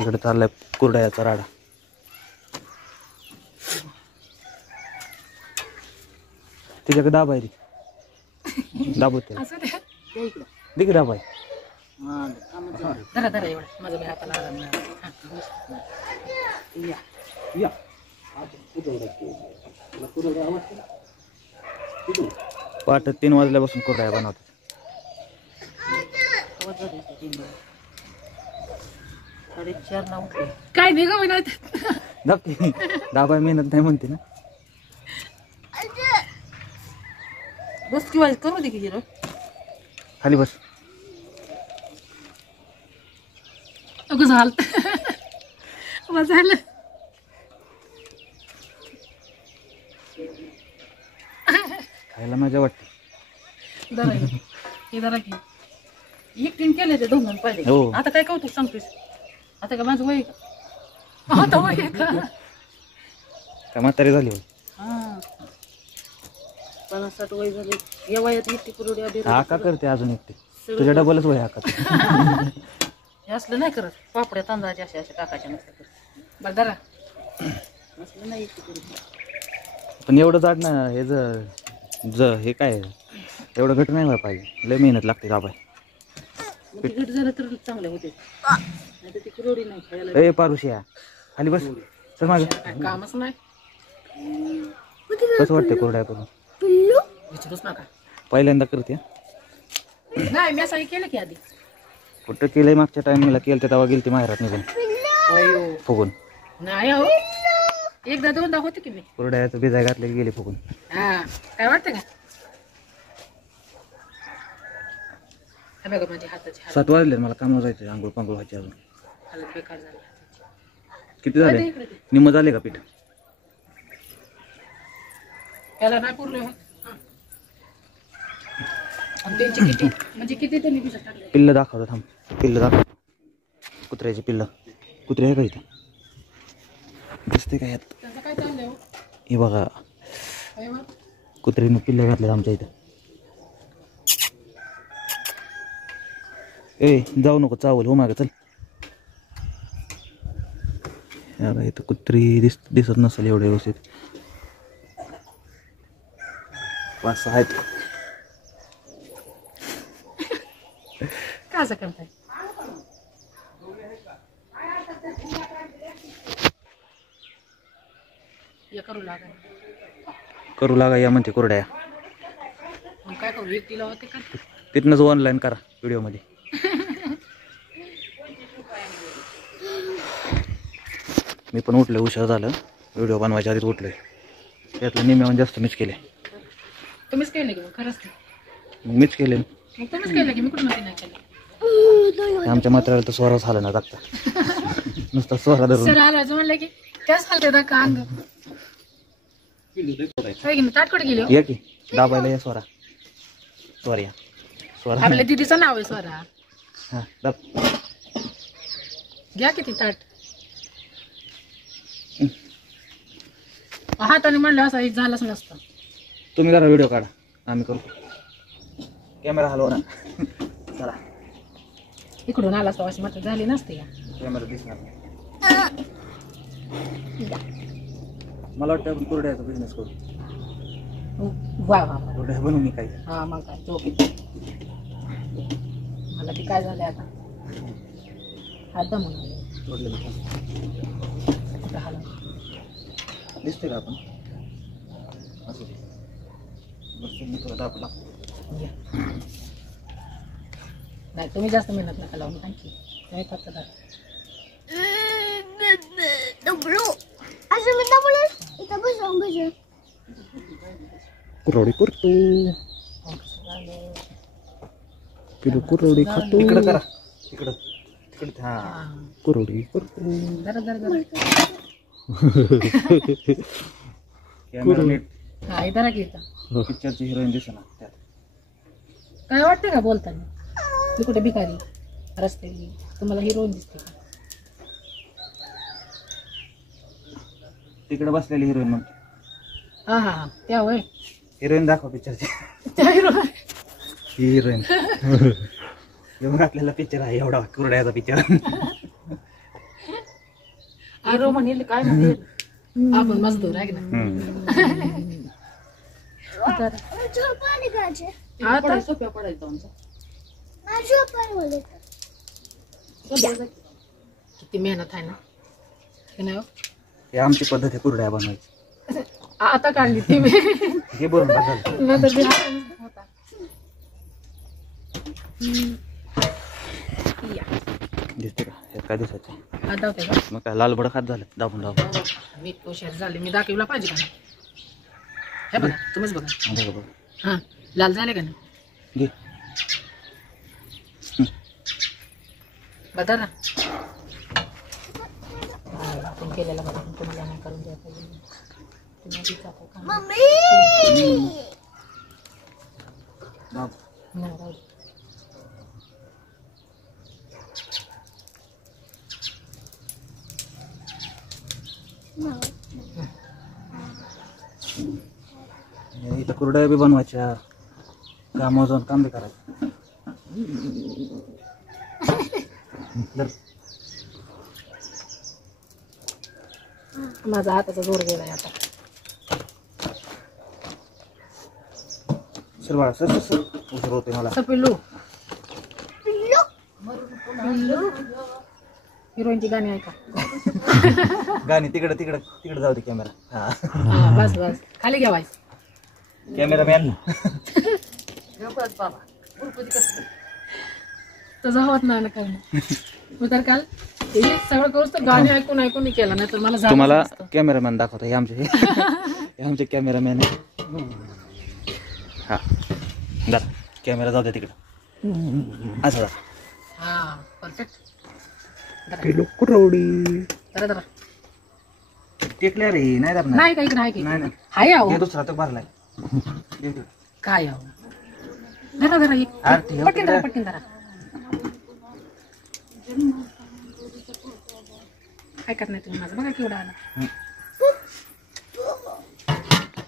इकडे चाललाय कुरड्याचा राडा. तिच्याकडे दाब आहे ती. दाबू ते देखील दाब आहे. पाठ 3 वाजल्यापासून कुरड्या बनवतात. काय नाही ग म्हणत दाबते दाबाय मेहनत नाही म्हणते ना. बस किंवा करू दे की हिरो खाली बस. अगं झालं झालं खायला मजा वाटते. जरा हे जरा की एकटीन केले ते दोन पहिले. हो. आता काय कौतुक सांगतोस. आता का माझं वय का आता वय का काय म्हातारी झाली होय. हा 50-60 वय झाले या वयात एकटी कुरड्या हा का करते अजून एकटी. तुझ्या डबलच वय हा का. हे असलं नाही करत. पापड्या तांदळाचे असे असे टाकायचे नसते करत. बरं जरा असलं नाही एकटी कुरड्या. पण एवढं जाड ना हे हे काय एवढं घट नाही व्हायला पाहिजे. लय मेहनत लागते दाबाय. मग घट झालं तर चांगले होते. नाही तर ती कुरडी नाही खायला. ए पारुशिया खाली बस. चल माझं काय कामच नाही. कसं वाटतं कुरड्या करून. विचारूच नका. पहिल्यांदा करते. नाही मी असं केलं की आधी. कुठं केलंय मागच्या टाइमला केलं तेव्हा गेली ती माहेरात निघून फुगून. नाही हो एकदा दोनदा होते की मी. कुरड्याचं भिजाय घातले की गेली फुगून. हा काय वाटतं का. बघा माझ्या हाताची 7 वाजले मला कामावर जायचं. आंघोळ पांघोळ व्हायची अजून. हालत बेकार झाली. किती झाले निम्म झाले का पीठ. त्याला नाही पुरले. त्यांची किती म्हणजे किती त्यांनी भिजत टाकले. पिल्लं दाखवतो थांब. पिल्लं दाखवतो. कुत्र्याची पिल्लं. कुत्रे आहे का इथं दिसते का यात. त्याचं काय चाललंय हो. हे बघा काय बा? कुत्रीने पिल्लं घातले आमच्या इथं. ए जाऊ नको चावल हो मागं चल. इथं कुत्री दिसत नसेल एवढे व्यवस्थित. 5-6 आहेत. काय असं करताय. हे करू लागा या म्हणते कुरड्या. मग काय करू एकटीला होते का. तिथनंच ऑनलाईन करा व्हिडिओमध्ये. मी पण उठलोय उशीर झालं. व्हिडिओ बनवायच्या आधीच उठलोय. त्यातलं निम्म्याहून जास्त मीच केले. तुम्हीच केलं की मग खरंच ते. मीच केले. मग तुम्हीच केलं की मी कुठं नाही केलं. आमच्या मात्राला तर स्वराच झाला ना जागता. नुसता स्वरा धरून. सर आलायचं म्हणलं की त्याच हालते दा का अंग. ताट कुठे गेली या की दाबायला या स्वरा. स्वरा स्वरा आपल्या दिदीचं नाव आहे स्वरा. हा दाब. घ्या किती ताट. हाताने म्हणलं असं एक झालंच नसतं. तुम्ही जरा व्हिडिओ काढा आम्ही करतो. कॅमेरा हलवा ना. चला इकडून आला असता अशी मात्र झाली नसते या. कॅमेरा दिसणार नाही. मला वाटतं आपण कुरड्याचा बिझनेस करू. वा वा कुरड्या बनवू मी काही. हा मग काय झोप. मला ते काय झालंय आता. हात दमून दिसते का आपण असं मी तुला दाब लागतो. नाही तुम्ही जास्त मेहनत नका लावून. थँक्यू. तुम्ही फक्त धरा. कुरवडी करतो. पिलू कुरवडी खातो. इकडं करा. तिकडं तिकडं हा कुरवडी करतो. जरा जरा जरा हा इधर घेता. पिक्चरची हिरोईन दिसना त्यात. काय वाटतं का बोलताना. मी कुठे भिकारी रस्ते तुम्हाला हिरोईन दिसते का. तिकडे बसलेली हिरोईन म्हणते. हा हा हा त्या होय. हिरोईन दाखव पिक्चरची. त्या हिरोईन ही हिरोईन. एवढा आपल्याला पिक्चर आहे एवढा कुरड्याचा पिक्चर. हिरो म्हणेल काय म्हणेल आपण मजदूर आहे की नाही आता सोप्या पडायचं आमचं किती मेहनत आहे ना हे नाही हो? हे आमची पद्धत आहे कुरड्या बनवायची. आता काढली ती मी हे बरोबर झालं. नंतर ते होता. या. दिसते का हे काय दिसायचं आता दावते का मग काय लाल भडक हात झालं दाबून दाबून. मी हुशार झाले मी दाखवला पाहिजे का नाही? हे बघा तुम्हीच बघा बघा बघा हा लाल झाले का नाही घे. बघा ना आपण केलेला बघा तुम्हाला नाही करून द्या पाहिजे तुम्ही आधी जाता का? दाब. नाही राहू दे. इथं कुरड्या बी बनवायच्या कामावर जाऊन काम बी करायचं. धर. माझा हाताचा जोर गेलाय आता सर बाळा सर सर उशीर होते मला. असं पिल्लू हिरोईनची गाणी ऐका गाणी तिकडे तिकडे तिकडे जाऊ दे कॅमेरा. हा हा, बस बस खाली घ्यावायचं कॅमेरामॅन. तसं होत नाही ना काही मग तर काल हे सगळं करूच तर गाणी ऐकून ऐकून मी केलं नाही तर मला झालंच तुम्हाला नसतं. कॅमेरामॅन दाखवतो हे आमचे हे आमचे कॅमेरामॅन आहे. हा जा कॅमेरा जाऊ दे तिकडं असं जा. हा परफेक्ट कुरवडी जरा जरा टेकल्या रे नाही दाबणार. नाही काही नाही नाही नाही हाय हे आहो दुसरा तो भरलाय. दे दे. काय आहो जरा जरा एक आरती हो पटकन तिकडे. जरा पटकन जरा ऐकत नाही तुम्ही माझं बघा केवढा आला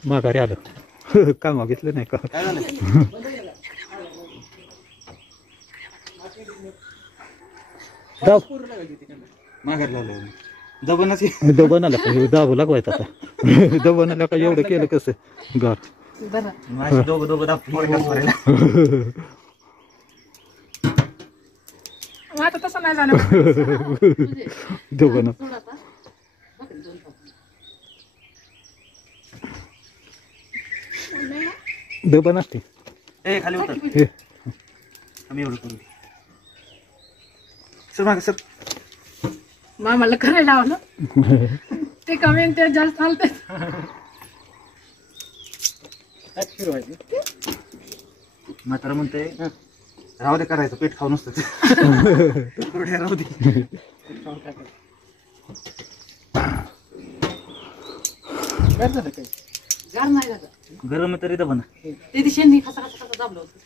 माघारी आलं का मागितलं नाही का काय झालं दाब माघार लावलं जबनच दबनाला का दाबू लागवायचं आता दबनाला का एवढं केलं कसं गाठ जरा माझी दोघं दोघं दाब पोरगा सोडायला. मग आता तसं नाही झालं दबन दबन असते ए खाली उतर हे आम्ही एवढं करू. सर मागे सर. मामाला करायला लावलं ते कमी आणि ते जास्त चालते म्हातारा म्हणते राहू दे करायचं पेट खाऊ नसतं. कुरड्या राहू दे. गार नाही झालं गरम आहे तरी दबन. ते दिशेने खसा खसा खसा दाबलं होतं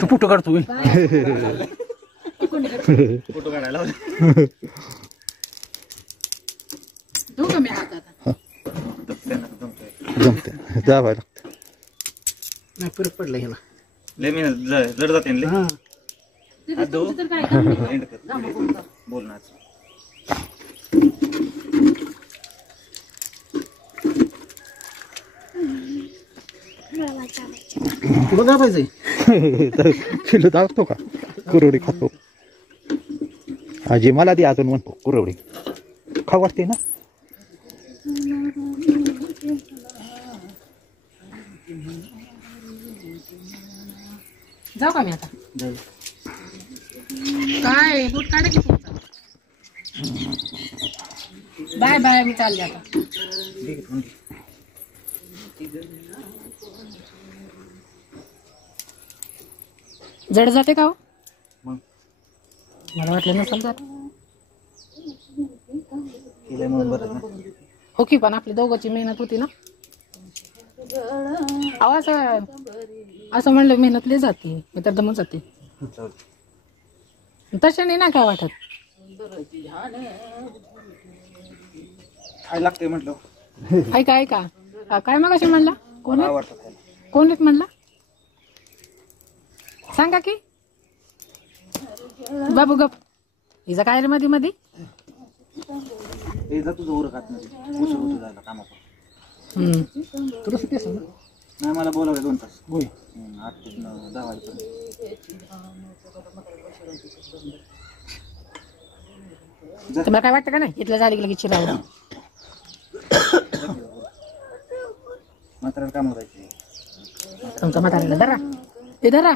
तू फोटो काढतो फोटो काढायला ठेवू का मी हातात जमते दाबायला नाही फरक पडला ह्याला लय मी जड जाते ना लय. तर काय काम नाही. एंड कर. बोल ना. पुढं दाबायचंय किलो दाबतो का कुरवडी खातो आजी मला ती अजून म्हणतो कुरवडी खाऊ वाटते ना जाऊ का मी आता जाऊ. काय बूट काढा की तुमचा बाय बाय मी चालले आता ठीक आहे, फोन घे. जड जाते का हो मग मला वाटलं नसेल जात केलंय म्हणून बरं ना. हो की पण आपली दोघांची मेहनत होती ना अहो असं म्हणलं मेहनत लय जाते मी तर दमत जाते जाऊ दे. तशाने नाही काय वाटत काय लागतंय म्हटलं ऐका ऐका काय मग अशी म्हणला कोण आवडतं खायला. कोण आहेत म्हणला सांगा की बाबू गप हिचा काय रे मध्ये मध्ये हे जा तुझं ओरखात नाही उशीर होतो जायला कामावर. तुला सुट्टी असेल ना? नाही मला बोलावलं 2 तास. होय. 8 ते 10 वाजेपर्यंत. तुम्हाला काय वाटतं का नाही इथलं झाली की लगेच चिरावं. म्हाताऱ्याला कामावर जायचं. तुमचा म्हाताऱ्याला धरा हे धरा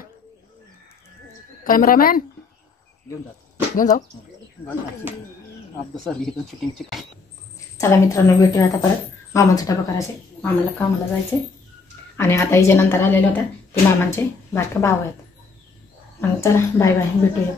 कॅमेरामॅन घेऊन जात. घेऊन जाऊ. आपलं सर इथून शूटिंगची. चला मित्रांनो भेटूया आता परत. मामाचा डबा करायचे मामाला कामाला जायचे आणि आता हिच्या नंतर आलेल्या होत्या ते मामांचे बारका भाव आहेत. मग चला बाय बाय भेटूया.